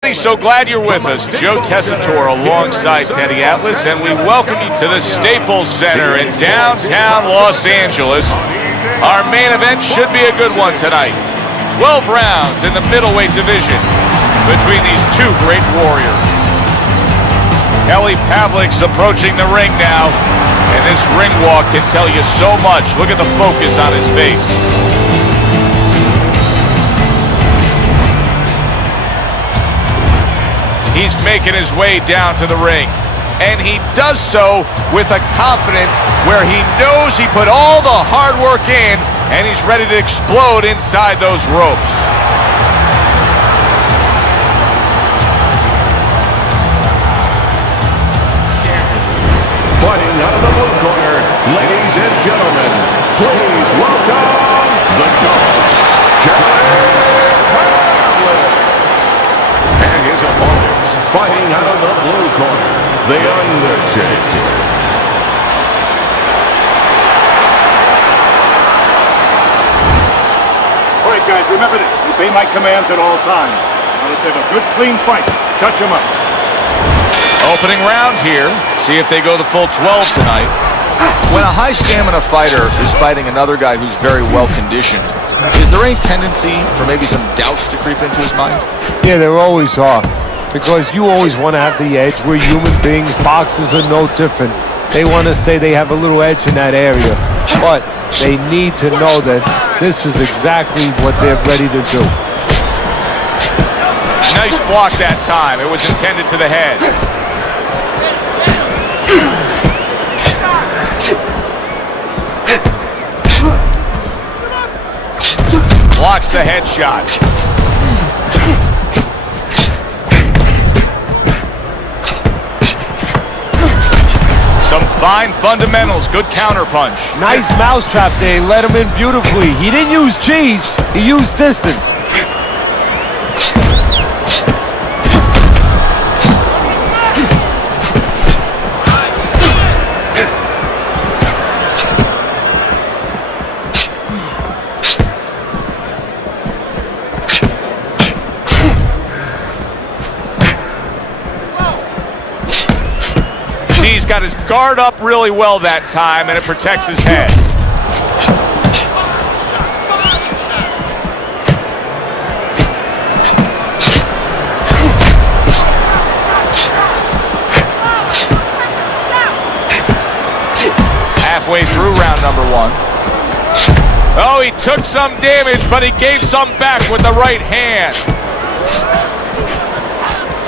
So glad you're with us. Joe Tessitore alongside Teddy Atlas, and we welcome you to the Staples Center in downtown Los Angeles. Our main event should be a good one tonight. 12 rounds in the middleweight division between these two great warriors. Kelly Pavlik's approaching the ring now, and this ring walk can tell you so much. Look at the focus on his face. He's making his way down to the ring, and he does so with a confidence where he knows he put all the hard work in, and he's ready to explode inside those ropes. Fighting out of the blue corner, ladies and gentlemen, please welcome the Ghost, Kelly Pavlik, and his opponents, fighting out of the blue corner, The Undertaker. All right, guys, remember this. Obey my commands at all times. Now let's have a good, clean fight. Touch him up. Opening round here. See if they go the full 12 tonight. When a high stamina fighter is fighting another guy who's very well conditioned, is there any tendency for maybe some doubts to creep into his mind? Yeah, there always are. Because you always want to have the edge. We're human beings. Boxers are no different. They want to say they have a little edge in that area. But they need to know that this is exactly what they're ready to do. Nice block that time. It was intended to the head. Blocks the headshot. Some fine fundamentals. Good counter punch. Nice mousetrap there. He let him in beautifully. He didn't use cheese. He used distance. He's got his guard up really well that time, and it protects his head. Halfway through round number one. Oh, he took some damage, but he gave some back with the right hand.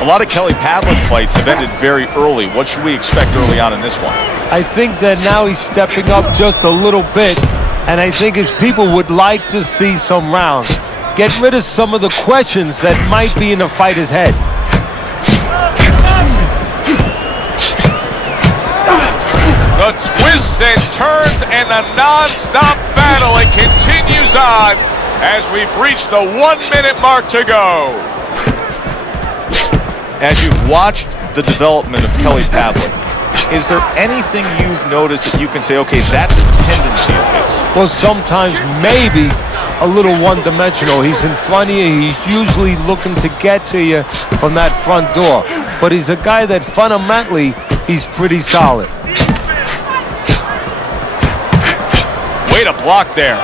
A lot of Kelly Pavlik fights have ended very early. What should we expect early on in this one? I think that now he's stepping up just a little bit, and I think his people would like to see some rounds. Get rid of some of the questions that might be in the fighter's head. The twists and turns and the non-stop battle. It continues on as we've reached the 1-minute mark to go. As you've watched the development of Kelly Pavlik, is there anything you've noticed that you can say, okay, that's a tendency of his? Well, sometimes maybe a little one-dimensional. He's in front of you. He's usually looking to get to you from that front door. But he's a guy that fundamentally, he's pretty solid. Way to block there.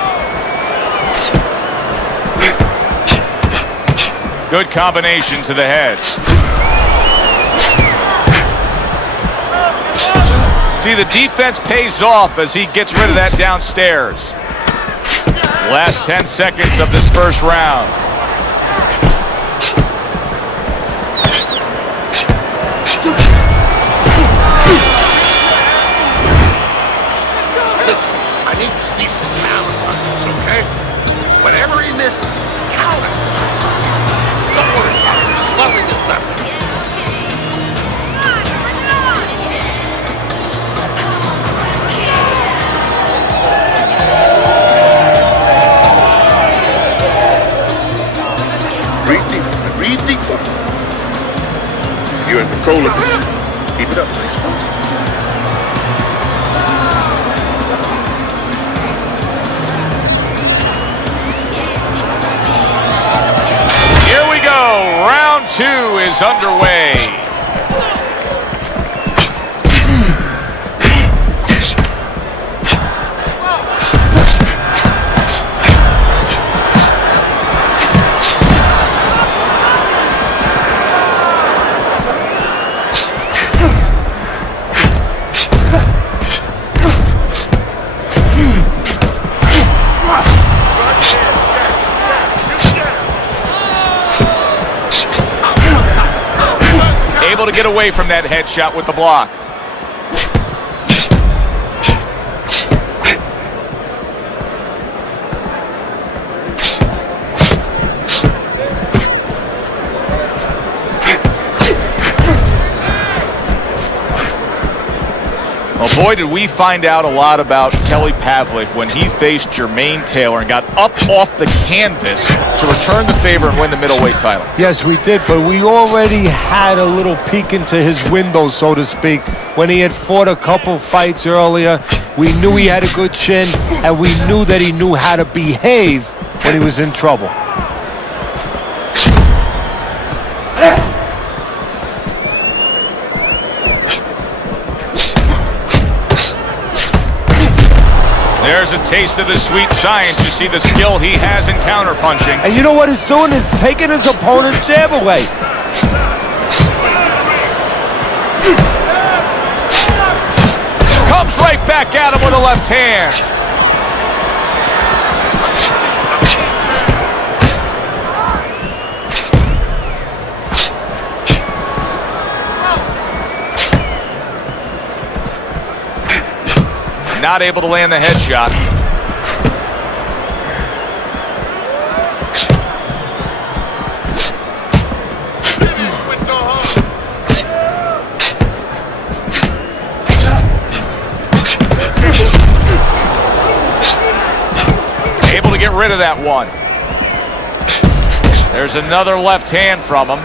Good combination to the head. See, the defense pays off as he gets rid of that downstairs. Last 10 seconds of this first round. Listen, I need to see some power punches, okay? Whatever he misses, count it. Don't worry about it. Swelling is nothing. Breathe deeper. You're in control of this. Keep it up, please. Here we we go. Round 2 is underway. Able to get away from that headshot with the block. Well, boy, did we find out a lot about Kelly Pavlik when he faced Jermaine Taylor and got up off the canvas to return the favor and win the middleweight title. Yes, we did, but we already had a little peek into his window, so to speak. When he had fought a couple fights earlier, we knew he had a good chin, and we knew that he knew how to behave when he was in trouble. There's a taste of the sweet science. You see the skill he has in counterpunching. And you know what he's doing? Is taking his opponent's jab away. Comes right back at him with a left hand. Not able to land the headshot. Able to get rid of that one. There's another left hand from him.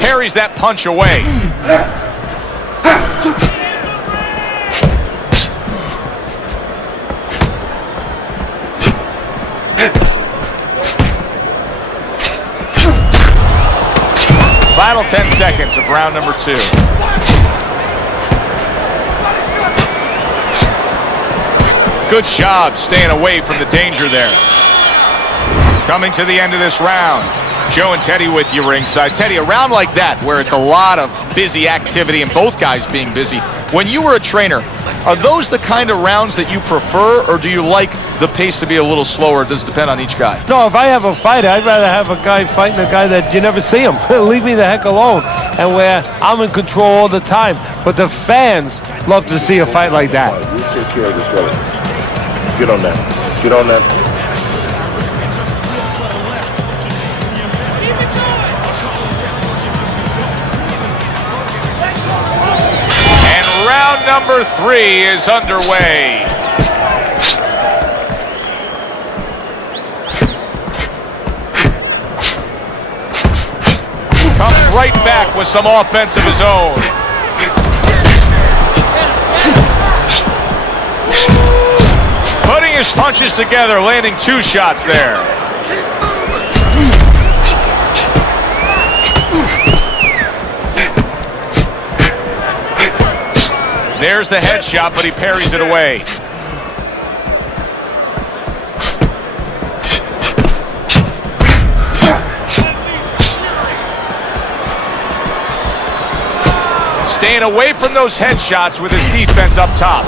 Parries that punch away. Final 10 seconds of round number 2. Good job staying away from the danger there. Coming to the end of this round. Joe and Teddy with you ringside. Teddy, a round like that where it's a lot of busy activity and both guys being busy, when you were a trainer, are those the kind of rounds that you prefer, or do you like the pace to be a little slower? Does it depend on each guy? No, if I have a fight, I'd rather have a guy fighting a guy that you never see him. Leave me the heck alone. And where I'm in control all the time. But the fans love to see a fight like that. You take care of this fella. Get on that. Get on that. Round number 3 is underway. Comes right back with some offense of his own. Putting his punches together, landing 2 shots there. There's the headshot, but he parries it away. Staying away from those headshots with his defense up top.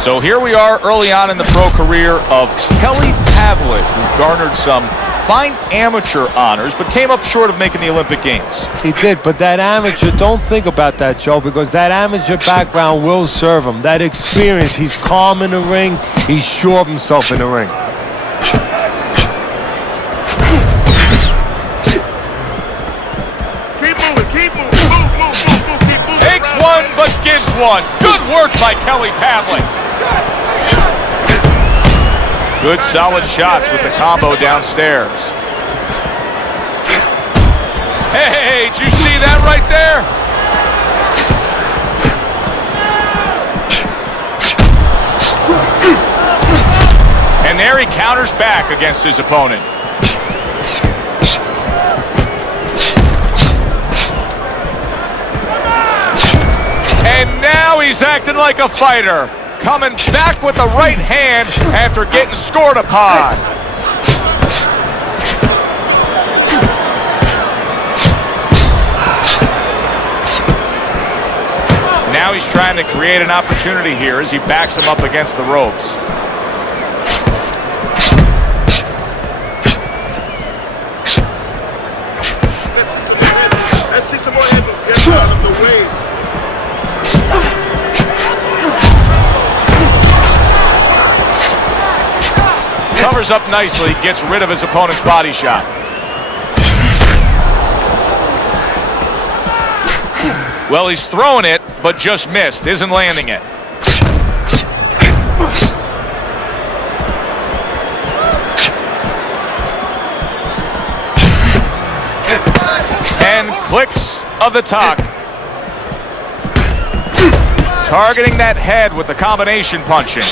So here we are early on in the pro career of Kelly Pavlik, who garnered some fine amateur honors, but came up short of making the Olympic Games. He did, but that amateur, don't think about that, Joe, because that amateur background will serve him. That experience, he's calm in the ring, he's sure of himself in the ring. one, but gives one. Good work by Kelly Pavlik. Good solid shots with the combo downstairs. Hey, did you see that right there? And there he counters back against his opponent. And now he's acting like a fighter, coming back with the right hand after getting scored upon. Now he's trying to create an opportunity here as he backs him up against the ropes. Let's see some more handle. Get out of the way. Covers up nicely, gets rid of his opponent's body shot. Well, he's throwing it, but just missed, isn't landing it. And clicks of the talk. Targeting that head with the combination punching.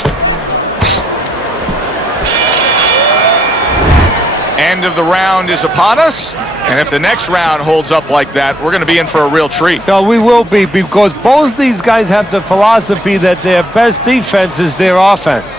End of the round is upon us, and if the next round holds up like that, we're going to be in for a real treat. No, we will be, because both these guys have the philosophy that their best defense is their offense.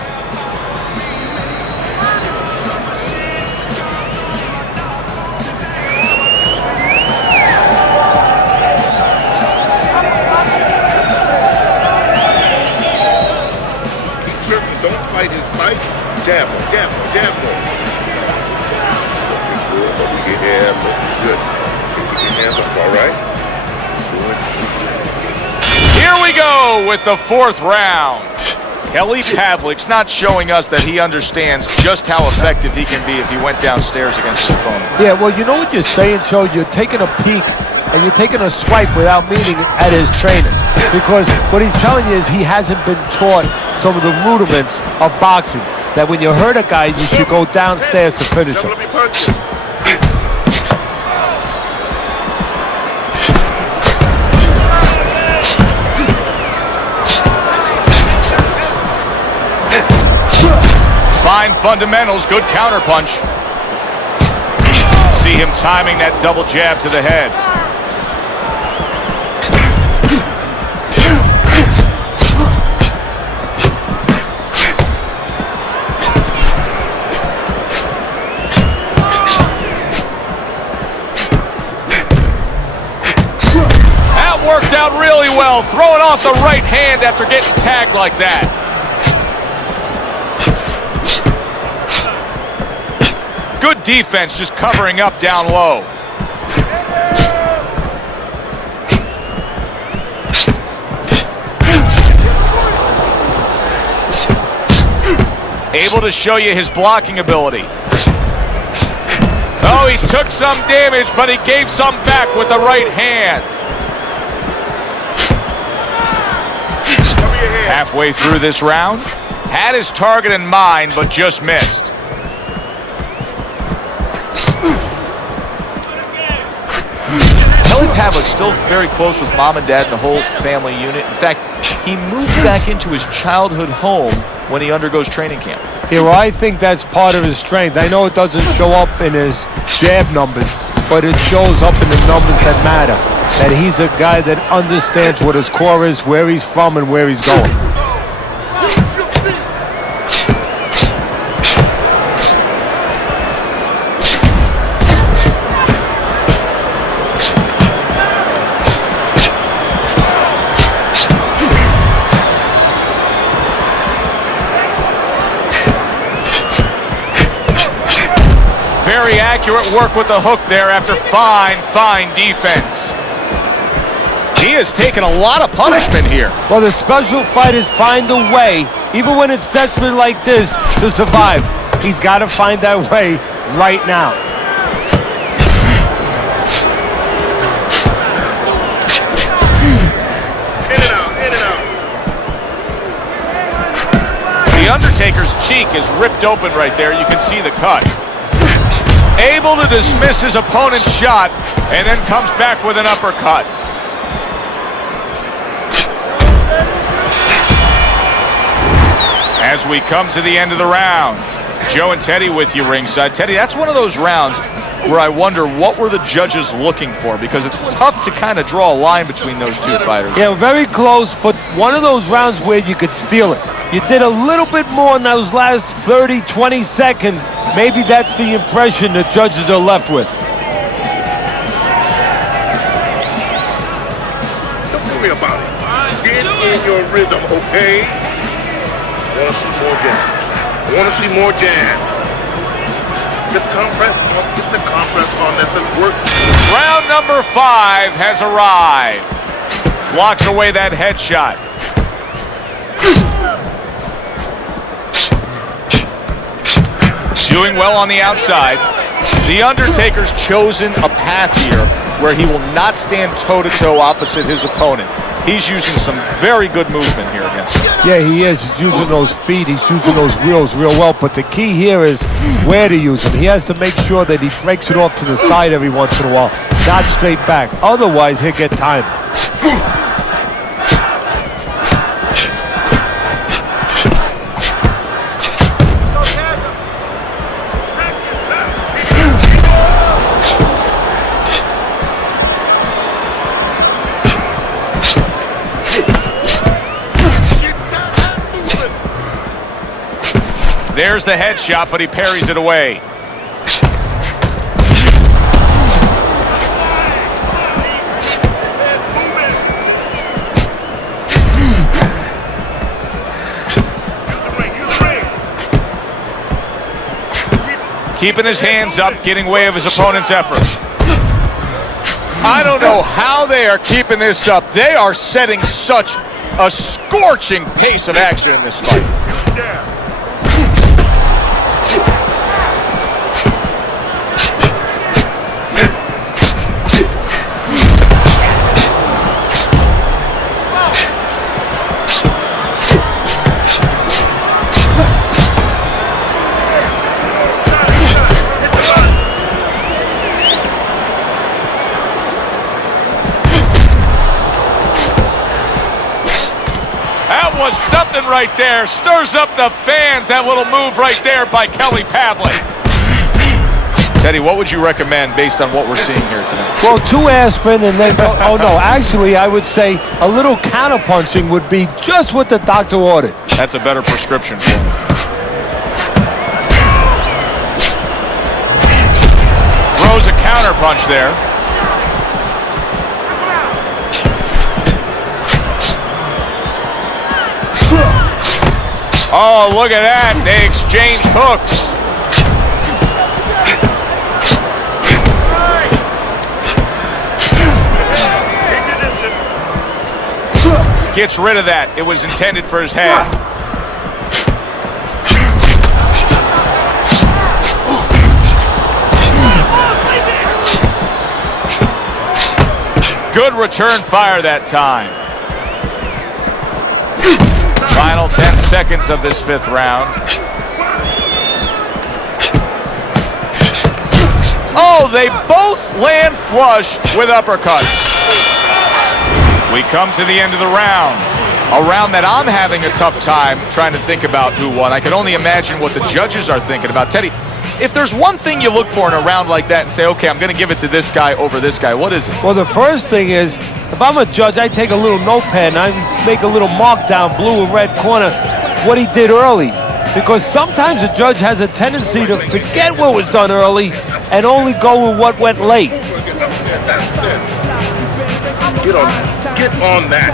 Don't fight his fight. Jab him, jab him, jab him. Yeah, good. Get hands up, all right? Here we go with the fourth round. Kelly Pavlik's not showing us that he understands just how effective he can be if he went downstairs against his opponent. Yeah, well, you know what you're saying, Joe? You're taking a peek and you're taking a swipe without meaning at his trainers. Because what he's telling you is he hasn't been taught some of the rudiments of boxing. That when you hurt a guy, you should go downstairs to finish him. Let me punch you. Fine fundamentals, good counterpunch. See him timing that double jab to the head. That worked out really well, throwing off the right hand after getting tagged like that. Good defense, just covering up down low. Able to show you his blocking ability. Oh, he took some damage, but he gave some back with the right hand. Halfway through this round, had his target in mind, but just missed. Kelly Pavlik's still very close with mom and dad and the whole family unit. In fact, he moves back into his childhood home when he undergoes training camp. Yeah, well, I think that's part of his strength. I know it doesn't show up in his jab numbers, but it shows up in the numbers that matter. That he's a guy that understands what his core is, where he's from, and where he's going. Very accurate work with the hook there after fine defense. He has taken a lot of punishment here. Well, the special fighters find a way, even when it's desperate like this, to survive. He's got to find that way right now. Get it Undertaker's cheek is ripped open right there. You can see the cut. Able to dismiss his opponent's shot, and then comes back with an uppercut. As we come to the end of the round, Joe and Teddy with you ringside. Teddy, that's one of those rounds where I wonder what were the judges looking for, because it's tough to kind of draw a line between those two fighters. Yeah, very close, but one of those rounds where you could steal it. You did a little bit more in those last 30, 20 seconds. Maybe that's the impression the judges are left with. Don't worry about it. Get in your rhythm, okay? I want to see more jabs. I want to see more jabs. Get the compress on. Get the compress on. Let's work. Round number 5 has arrived. Blocks away that headshot. Doing well on the outside. The Undertaker's chosen a path here where he will not stand toe-to-toe opposite his opponent. He's using some very good movement here against him. Yeah, he is. He's using those feet. He's using those wheels real well. But the key here is where to use them. He has to make sure that he breaks it off to the side every once in a while, not straight back. Otherwise, he'll get timed. There's the headshot, but he parries it away. Keeping his hands up, getting way of his opponent's effort. I don't know how they are keeping this up. They are setting such a scorching pace of action in this fight. Was something right there. Stirs up the fans, that little move right there by Kelly Pavlik. Teddy, what would you recommend based on what we're seeing here tonight? Well, 2 aspirin and then go, oh no, actually I would say a little counterpunching would be just what the doctor ordered. That's a better prescription for him. Throws a counterpunch there. Oh, look at that. They exchange hooks. Gets rid of that. It was intended for his head. Good return fire that time. Final 10 seconds of this 5th round. Oh, they both land flush with uppercuts. We come to the end of the round. A round that I'm having a tough time trying to think about who won. I can only imagine what the judges are thinking about. Teddy, if there's one thing you look for in a round like that and say, okay, I'm going to give it to this guy over this guy, what is it? Well, the first thing is, if I'm a judge, I take a little notepad and I make a little mark down, blue or red corner, what he did early. Because sometimes a judge has a tendency to forget what was done early and only go with what went late. Get on that.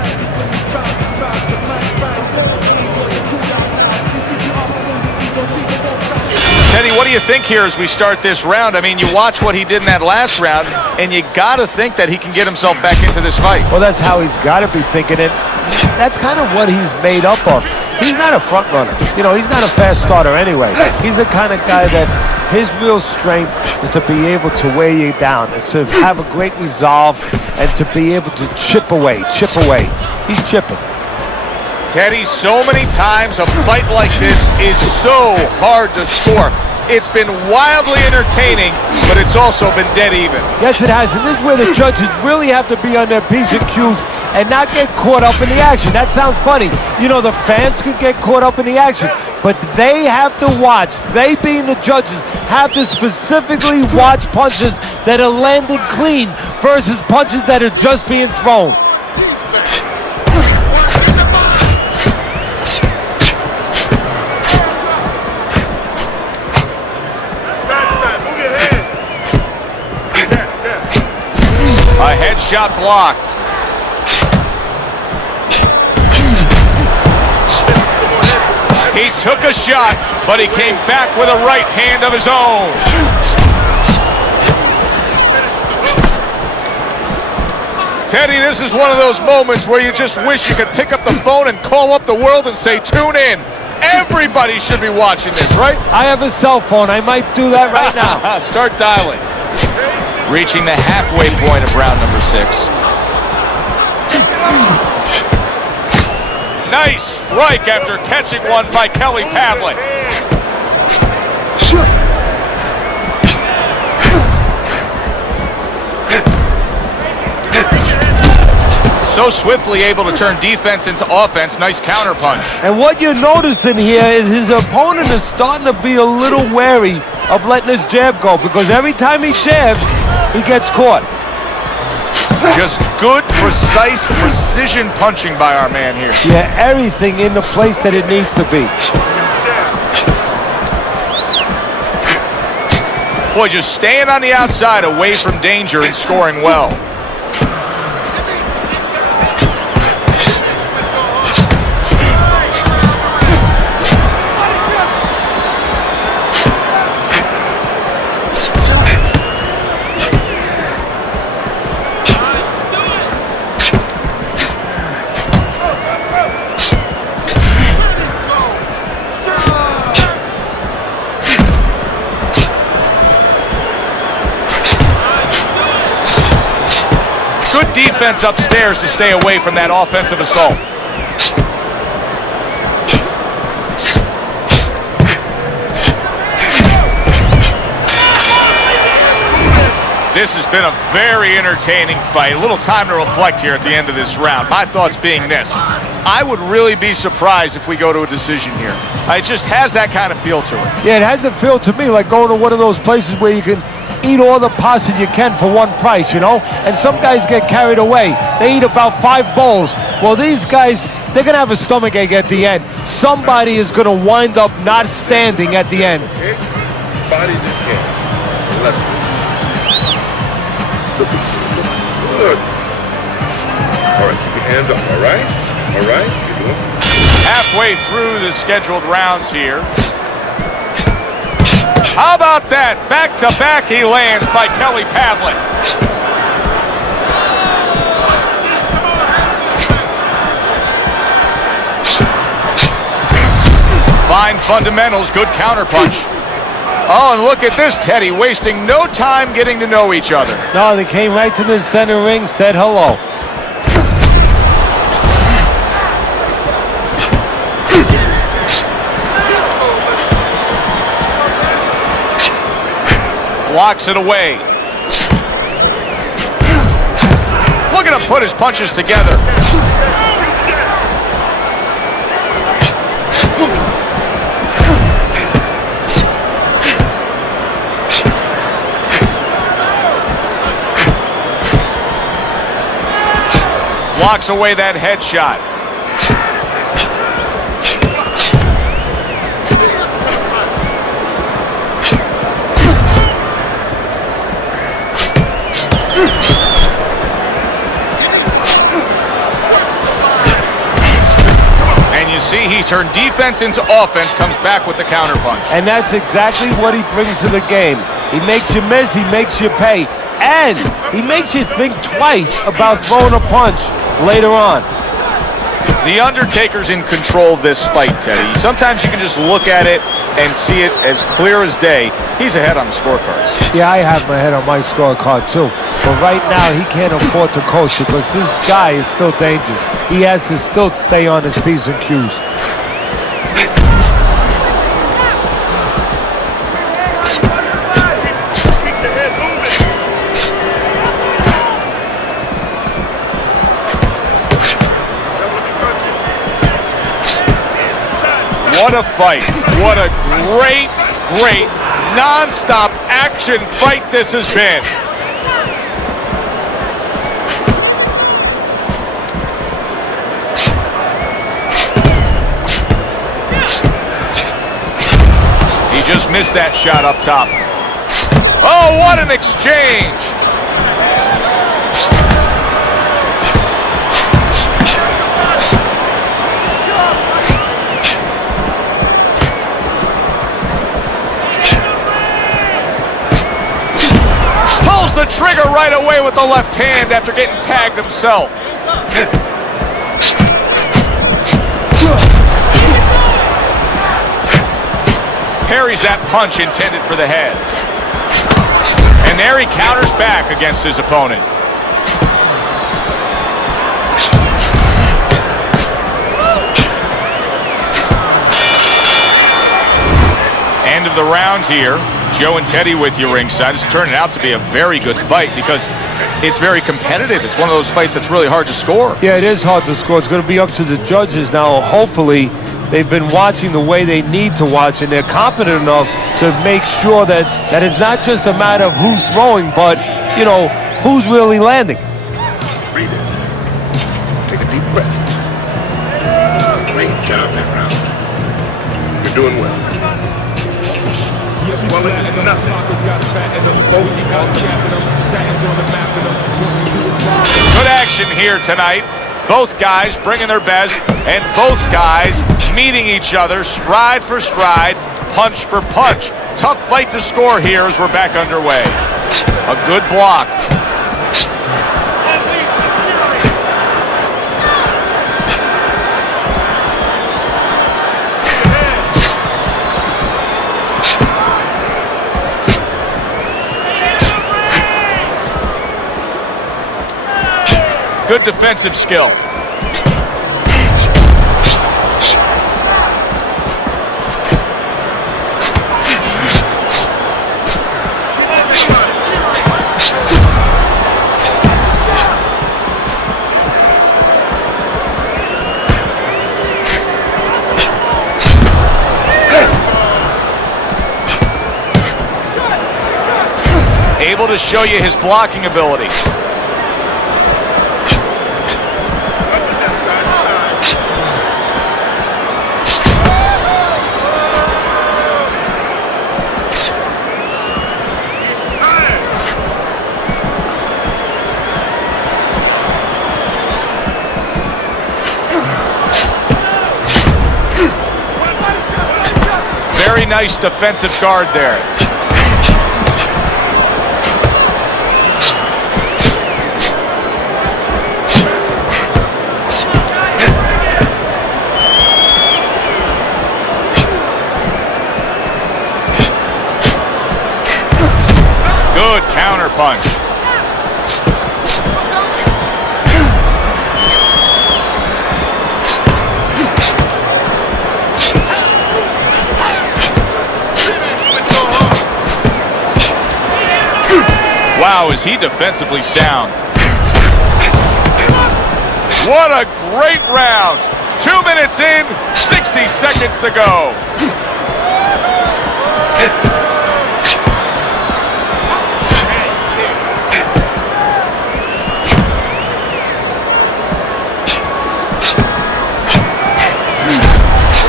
Teddy, what do you think here as we start this round? I mean, you watch what he did in that last round, and you got to think that he can get himself back into this fight. Well, that's how he's got to be thinking it. That's kind of what he's made up of. He's not a front runner. You know, he's not a fast starter anyway. He's the kind of guy that his real strength is to be able to weigh you down, and to have a great resolve, and to be able to chip away. He's chipping. Teddy, so many times a fight like this is so hard to score. It's been wildly entertaining, but it's also been dead even. Yes, it has, and this is where the judges really have to be on their P's and Q's and not get caught up in the action. That sounds funny. You know, the fans could get caught up in the action, but they have to watch. They, being the judges, have to specifically watch punches that are landed clean versus punches that are just being thrown. A headshot blocked. He took a shot, but he came back with a right hand of his own. Teddy, this is one of those moments where you just wish you could pick up the phone and call up the world and say, tune in. Everybody should be watching this, right? I have a cell phone. I might do that right now. Start dialing. Reaching the halfway point of round number 6. Nice strike after catching one by Kelly Pavlik. So swiftly able to turn defense into offense. Nice counterpunch. And what you're noticing here is his opponent is starting to be a little wary of letting his jab go, because every time he jabs, he gets caught. Just good, precise, precision punching by our man here. Yeah, everything in the place that it needs to be. Boy, just staying on the outside away from danger and scoring well. Good defense upstairs to stay away from that offensive assault. This has been a very entertaining fight. A little time to reflect here at the end of this round. My thoughts being this: I would really be surprised if we go to a decision here. It just has that kind of feel to it. Yeah, it has a feel to me like going to one of those places where you can eat all the pasta you can for one price, you know? And some guys get carried away. They eat about 5 bowls. Well, these guys, they're going to have a stomachache at the end. Somebody is going to wind up not standing at the end. Body to kick. Left. Good. All right, keep your hands up, all right? All right? You're doing Halfway through the scheduled rounds here. How about that? Back-to-back he lands by Kelly Pavlik. Fine fundamentals, good counterpunch. Oh, and look at this, Teddy, wasting no time getting to know each other. No, they came right to the center ring, said hello. Blocks it away. Look at him put his punches together. Blocks away that headshot. And you see he turned defense into offense, comes back with the counterpunch. And that's exactly what he brings to the game. He makes you miss, he makes you pay, and he makes you think twice about throwing a punch later on. The Undertaker's in control of this fight, Teddy. Sometimes you can just look at it and see it as clear as day. He's ahead on the scorecards. Yeah, I have my head on my scorecard too. But right now, he can't afford to coast because this guy is still dangerous. He has to still stay on his P's and Q's. What a fight. What a great, non-stop action fight this has been. He just missed that shot up top. Oh, what an exchange. The trigger right away with the left hand after getting tagged himself. Parries that punch intended for the head. And there he counters back against his opponent. End of the round here. Joe and Teddy with you ringside. It's turning out to be a very good fight because it's very competitive. It's one of those fights that's really hard to score. Yeah, it is hard to score. It's going to be up to the judges now. Hopefully, they've been watching the way they need to watch, and they're competent enough to make sure that it's not just a matter of who's throwing, but, you know, who's really landing. Breathe in. Take a deep breath. Great job that round. You're doing well. Swelling is nothing. Good action here tonight. Both guys bringing their best, and both guys meeting each other stride for stride, punch for punch. Tough fight to score here as we're back underway. A good block. Good defensive skill. Able to show you his blocking ability. Very nice defensive guard there. Good counter punch. Wow, is he defensively sound. What a great round. 2 minutes in, 60 seconds to go.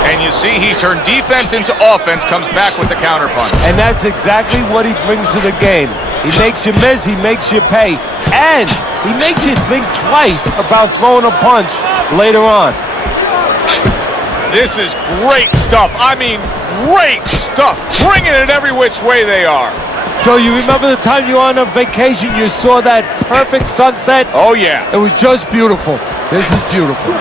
And you see he turned defense into offense, comes back with the counter punch. And that's exactly what he brings to the game. He makes you miss, he makes you pay, and he makes you think twice about throwing a punch later on. This is great stuff. I mean, great stuff. Bringing it every which way they are. Joe, you remember the time you were on a vacation, you saw that perfect sunset? Oh, yeah. It was just beautiful. This is beautiful.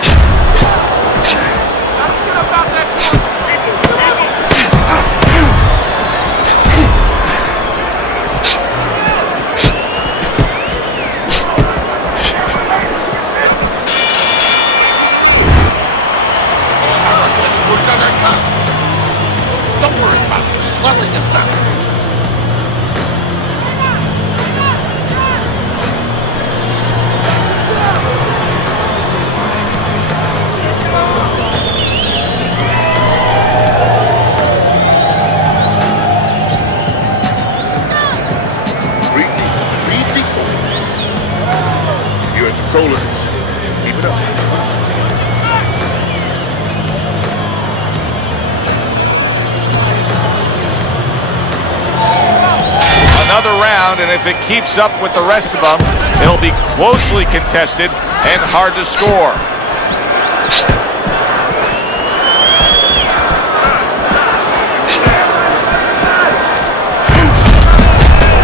shoulders. Keep it up. Another round, and if it keeps up with the rest of them, it'll be closely contested and hard to score.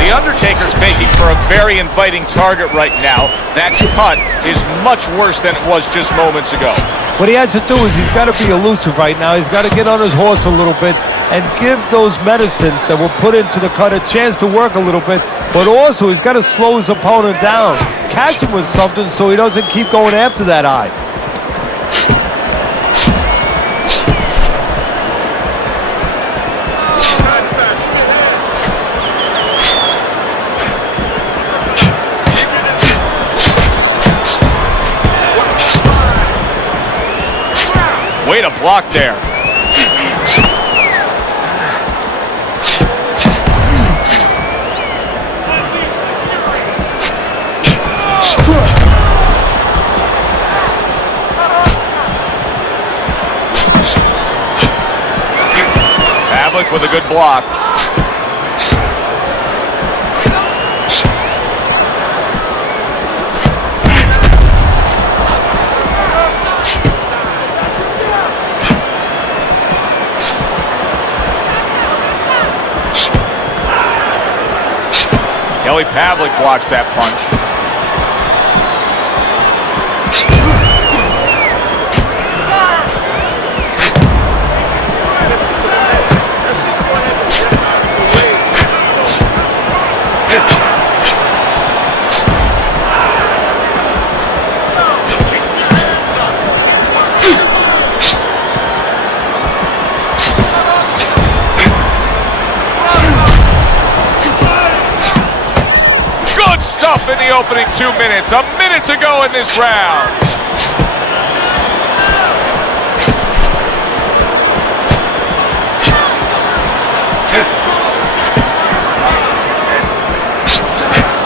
The Undertaker's making for a very inviting target right now. That cut is much worse than it was just moments ago. What he has to do is he's got to be elusive right now. He's got to get on his horse a little bit and give those medicines that were put into the cut a chance to work a little bit, but also he's got to slow his opponent down. Catch him with something so he doesn't keep going after that eye. Way to block there. Pavlik with a good block. Pavlik blocks that punch. In the opening 2 minutes, a minute to go in this round.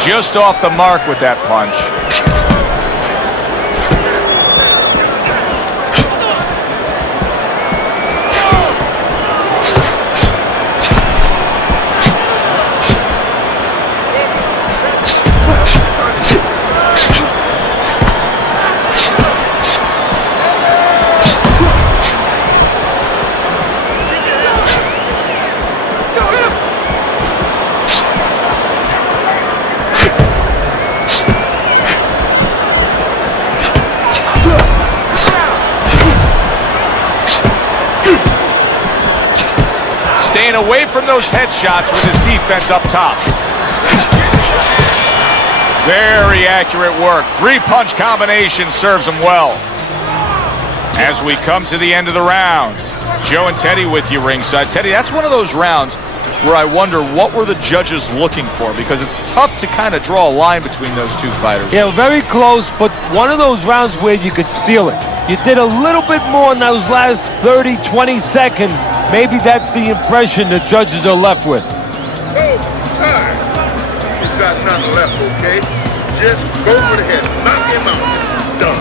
Just off the mark with that punch. Staying away from those headshots with his defense up top. Very accurate work. Three-punch combination serves him well. As we come to the end of the round, Joe and Teddy with you ringside. Teddy, that's one of those rounds where I wonder what were the judges looking for, because it's tough to kind of draw a line between those two fighters. Yeah, very close, but one of those rounds where you could steal it. You did a little bit more in those last 30, 20 seconds. Maybe that's the impression the judges are left with. Oh, time. He's got nothing left, okay? Just go for the head. Knock him out. Done.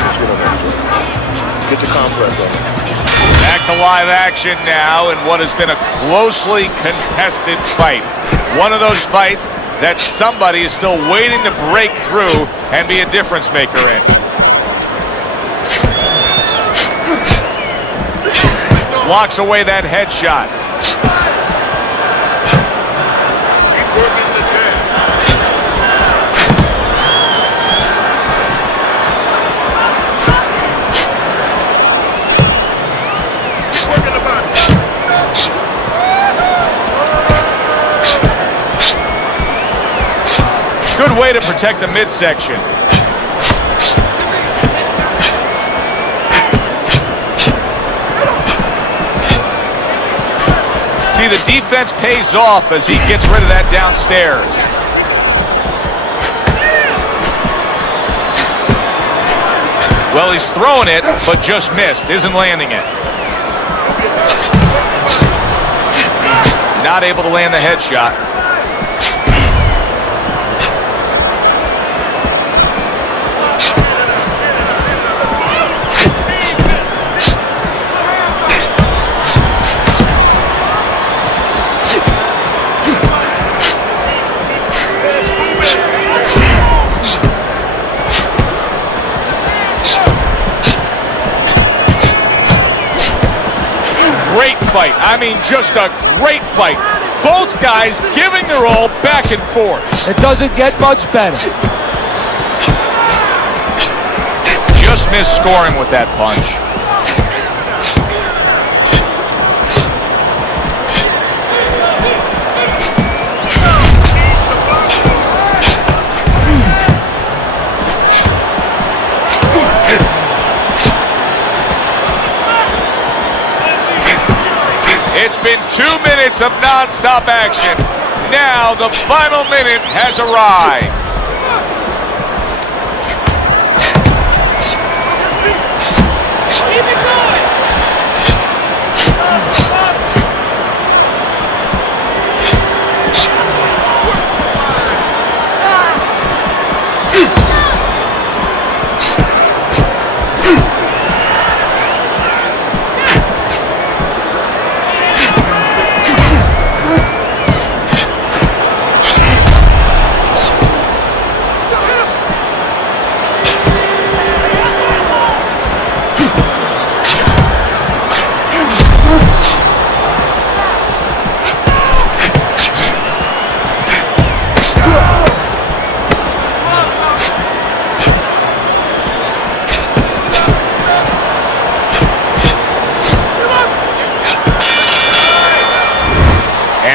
That's what I'm saying. Get the compress on. Back to live action now in what has been a closely contested fight. One of those fights that somebody is still waiting to break through and be a difference maker in. Blocks away that headshot. Keep working the jab. Keep working the body. Good way to protect the midsection. See, the defense pays off as he gets rid of that downstairs. Well, he's throwing it, but just missed. Isn't landing it. Not able to land the headshot. fight. I mean, just a great fight. Both guys giving their all back and forth. It doesn't get much better. Just missed scoring with that punch. It's been 2 minutes of non-stop action. Now the final minute has arrived.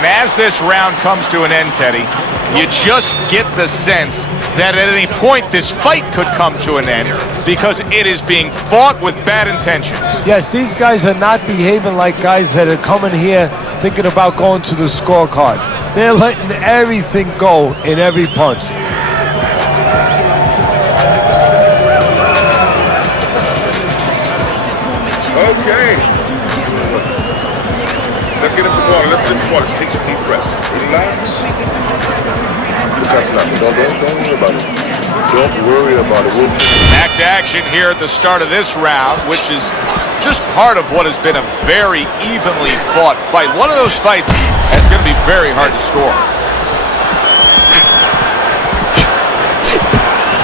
As this round comes to an end, Teddy, you just get the sense that at any point this fight could come to an end because it is being fought with bad intentions. Yes, these guys are not behaving like guys that are coming here thinking about going to the scorecards. They're letting everything go in every punch. Okay. Let's get into water. Let's get into water. Take a deep breath. Relax. That's nothing. Don't worry about it. Don't worry about it. Back to action here at the start of this round, which is just part of what has been a very evenly fought fight. One of those fights that's going to be very hard to score.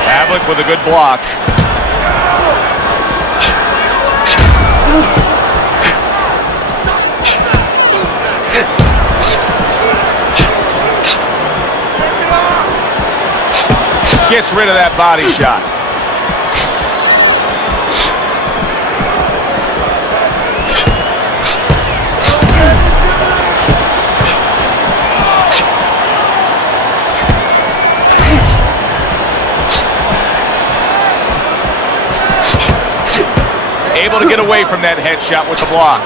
Pavlik with a good block. Gets rid of that body shot. Able to get away from that headshot with the block.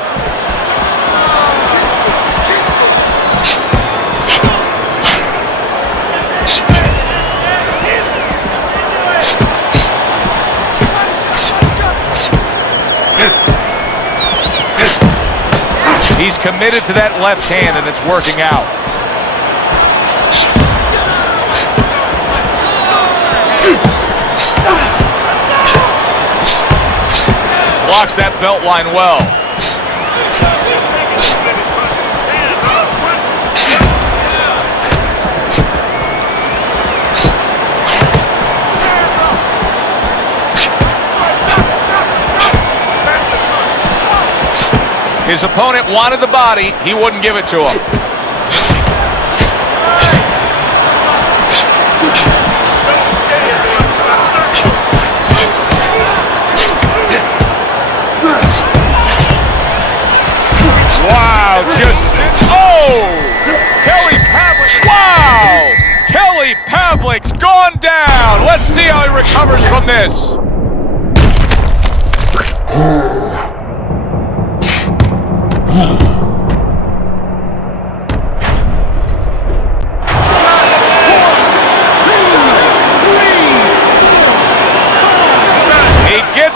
He's committed to that left hand, and it's working out. Blocks that belt line well. His opponent wanted the body. He wouldn't give it to him. Wow, Kelly Pavlik, wow! Kelly Pavlik's gone down. Let's see how he recovers from this.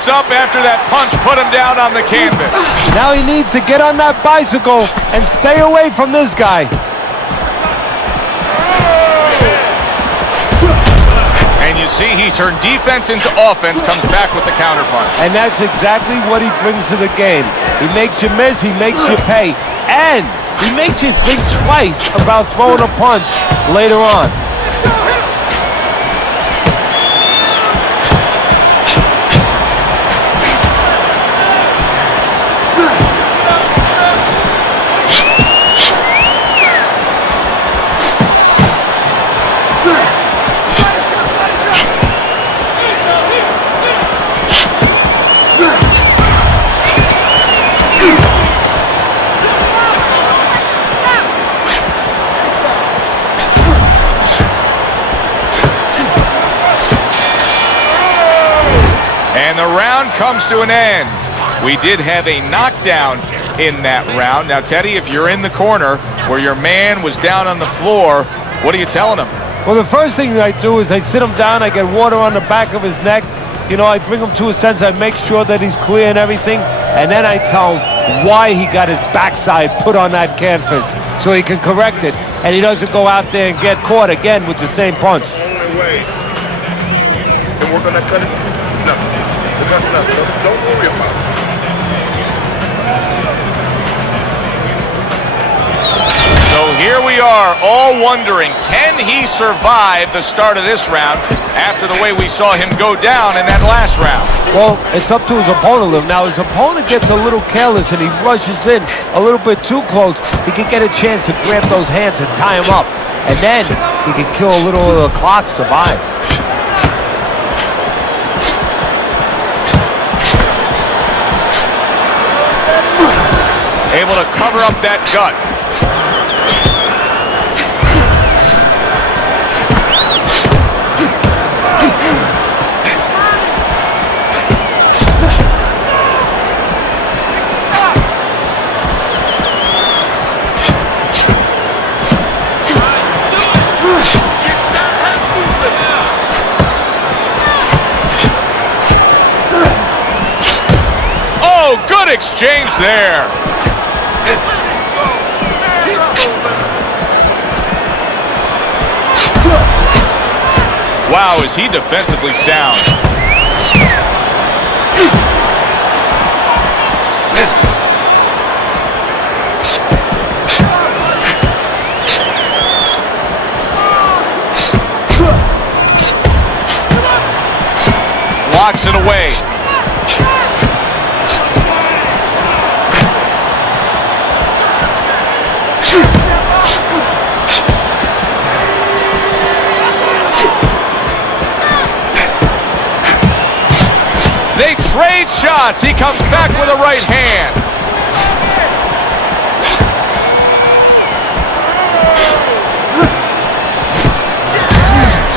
Up after that punch put him down on the canvas. Now he needs to get on that bicycle and stay away from this guy. And you see he turned defense into offense, comes back with the counterpunch. And that's exactly what he brings to the game. He makes you miss, he makes you pay, and he makes you think twice about throwing a punch later on. the round comes to an end. We did have a knockdown in that round. Now, Teddy, if you're in the corner where your man was down on the floor, what are you telling him? Well, the first thing that I do is I sit him down, I get water on the back of his neck. You know, I bring him to a sense, I make sure that he's clear and everything, and then I tell him why he got his backside put on that canvas so he can correct it, and he doesn't go out there and get caught again with the same punch. Only way. And we're gonna cut it. No. Don't worry about it. So here we are, all wondering, can he survive the start of this round after the way we saw him go down in that last round? Well, it's up to his opponent. Now, his opponent gets a little careless and he rushes in a little bit too close. He can get a chance to grab those hands and tie him up. And then he can kill a little of the clock, survive. Able to cover up that gut. Oh, good exchange there. Wow, is he defensively sound. Blocks it away. They trade shots. He comes back with a right hand.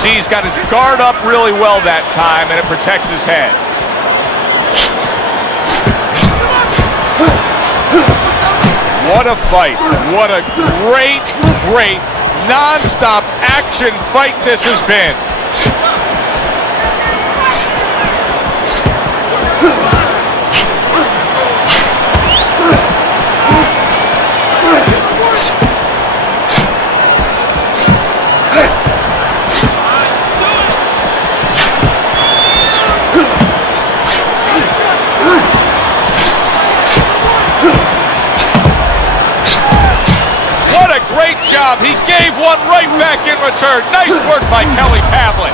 See, he's got his guard up really well that time, and it protects his head. What a fight. What a great, great, non-stop action fight this has been. Great job. He gave one right back in return. Nice work by Kelly Pavlik.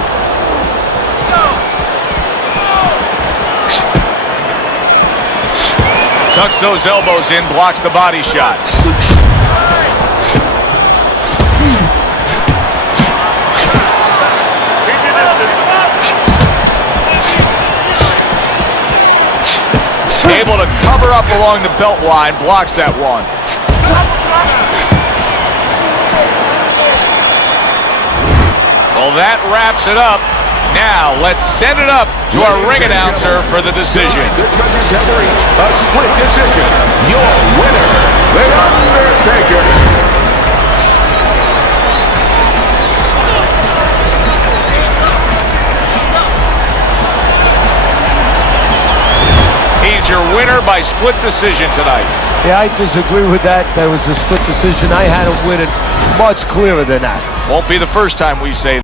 Tucks those elbows in, blocks the body shot. Able to cover up along the belt line, blocks that one. Well, that wraps it up. Now, let's send it up to our ring announcer for the decision. The judges have reached a split decision. Your winner, The Undertaker. He's your winner by split decision tonight. Yeah, I disagree with that. That was a split decision. I had him winning much clearer than that. Won't be the first time we say